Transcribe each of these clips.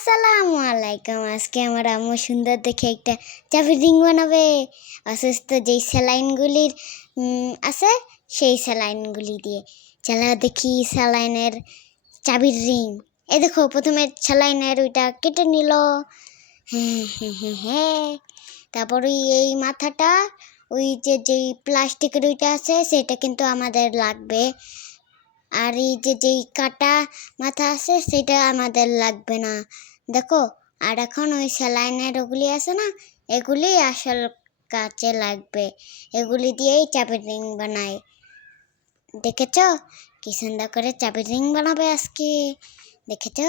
আসসালামু আলাইকুম। আজকে আমার আম্মু সুন্দর দেখে একটা চাবি রিং বানাবে। অসুস্থ যেই স্যালাইনগুলির আছে, সেই স্যালাইনগুলি দিয়ে। চলো দেখি স্যালাইনের চাবির রিং। এই দেখো, প্রথমে স্যালাইনের ওইটা কেটে নিল। হ্যাঁ হ্যাঁ হ্যাঁ হ্যাঁ। তারপর ওই, এই মাথাটা, ওই যে যেই প্লাস্টিকের ওইটা আছে, সেটা কিন্তু আমাদের লাগবে। আর এই যে যেই কাটা মাথা আছে, সেটা আমাদের লাগবে না। দেখো, আর এখন ওই স্যালাইনের ওগুলি আছে না, এগুলি আসল কাজে লাগবে। এগুলি দিয়েই চাবির রিং বানাই। দেখেছ? কি সুন্দর করে চাবির রিং বানাবে আজকে। দেখেছ?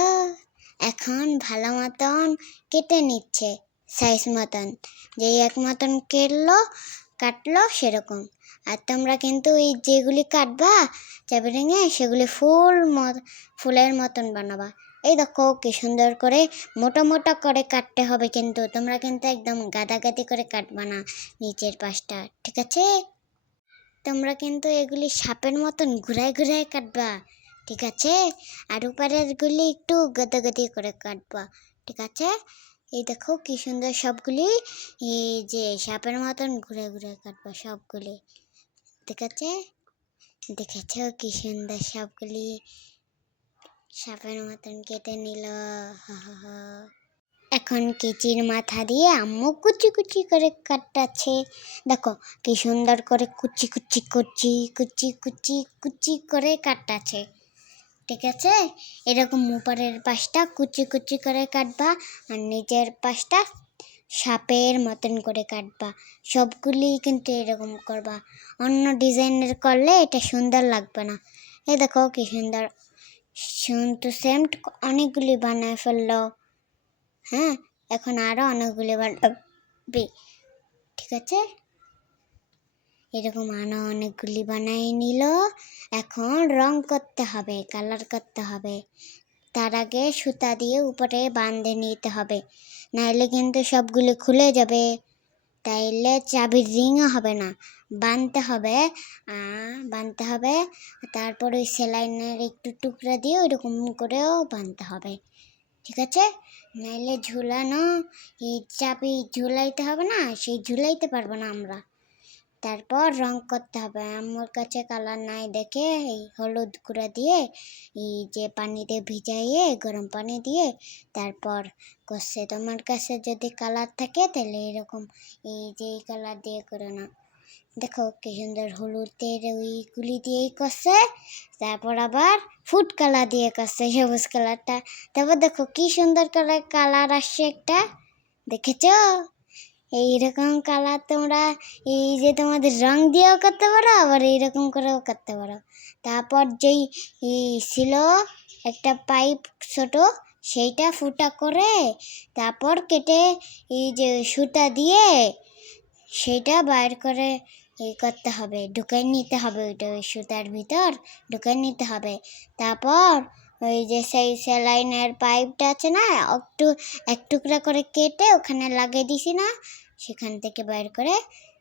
এখন ভালো মতন কেটে নিচ্ছে সাইজ মতন। যেই এক মতন কেটলো কাটলো সেরকম। আর তোমরা কিন্তু এই যেগুলি কাটবা রিঙে সেগুলি ফুল মত, ফুলের মতন বানাবা। এই দেখো কি সুন্দর করে মোটা মোটা করে কাটতে হবে কিন্তু, তোমরা কিন্তু একদম গাদাগাদি করে কাটবা না নিচের পাশটা, ঠিক আছে? তোমরা কিন্তু এগুলি সাপের মতন ঘুরায় ঘুরায় কাটবা, ঠিক আছে? আর উপরের গুলি একটু গাদাগাদি করে কাটবা, ঠিক আছে? এই দেখো কি সুন্দর সবগুলি, এই যে সাপের মতন ঘুরে ঘুরে কাটবা সবগুলি। ঠিক আছে দেখেছ কি সুন্দর সবগুলি? সাপের মতন কেটে নিল। এখন কেচির মাথা দিয়ে আম্মু কুচি কুচি করে কাটাচ্ছে দেখো কি সুন্দর করে কুচি কুচি কুচি কুচি কুচি কুচি করে কাটাচ্ছে ঠিক আছে? এরকম উপরের পাশটা কুচি কুচি করে কাটবা আর নিচের পাশটা সাপের মতন করে কাটবা। সবগুলি কিন্তু এরকম করবা। অন্য ডিজাইনের করলে এটা সুন্দর লাগবে না। এ দেখো কি সুন্দর। কিন্তু সেম অনেকগুলি বানায় ফেলল। হ্যাঁ? এখন আরও অনেকগুলি বানাবি। ঠিক আছে? এরকম আরও অনেকগুলি বানাই নিল। এখন রং করতে হবে, কালার করতে হবে। তার আগে সুতা দিয়ে উপরে বাঁধে নিতে হবে। নাহলে কিন্তু সবগুলি খুলে যাবে। তাইলে চাবির রিংও হবে না। বাঁধতে হবে বাঁধতে হবে। তারপর ওই সেলাইনের একটু টুকরা দিয়ে ওইরকম করেও বাঁধতে হবে। ঠিক আছে? নাইলে ঝুলানো, এই চাবি ঝুলাইতে হবে না, সেই ঝুলাইতে পারব না আমরা। তারপর রং করতে হবে। আমার কাছে কালার নাই দেখে এই হলুদ গুঁড়া দিয়ে, এই যে পানিতে ভিজাইয়ে, গরম পানি দিয়ে তারপর করছে। তোমার কাছে যদি কালার থাকে তাহলে এরকম এই যে এই কালার দিয়ে করে না। দেখো কি সুন্দর হলুদের ওইগুলি দিয়েই করছে। তারপর আবার ফুড কালার দিয়ে করছে সবুজ কালারটা তারপর দেখো কি সুন্দর কালার কালার আসছে একটা। দেখেছ? এইরকম কালার তোমরা, এই যে তোমাদের রং দিয়েও করতে পারো, আবার এইরকম করেও করতে পারো। তারপর যেই ছিল একটা পাইপ ছোট, সেইটা ফুটা করে তারপর কেটে এই যে সুতা দিয়ে সেইটা বাইর করে এই করতে হবে। ঢুকাই নিতে হবে ওইটা ওই সুতার ভিতর ঢুকাই নিতে হবে। তারপর ওই যে সেই স্যালাইনের পাইপটা আছে না, একটু, এক টুকরা করে কেটে ওখানে লাগিয়ে দিছি না, সেখান থেকে বাইর করে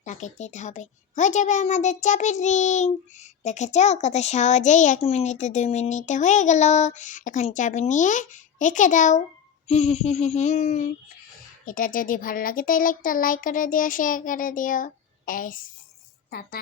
লাগিয়ে দিতে হবে। হয়ে যাবে আমাদের চাবির রিং। দেখেছ? কত সহজেই এক মিনিটে, দুই মিনিটে হয়ে গেল। এখন চাবি নিয়ে রেখে দাও। এটা যদি ভালো লাগে তাহলে একটা লাইক করে দিও শেয়ার করে দিও। এস টাটা।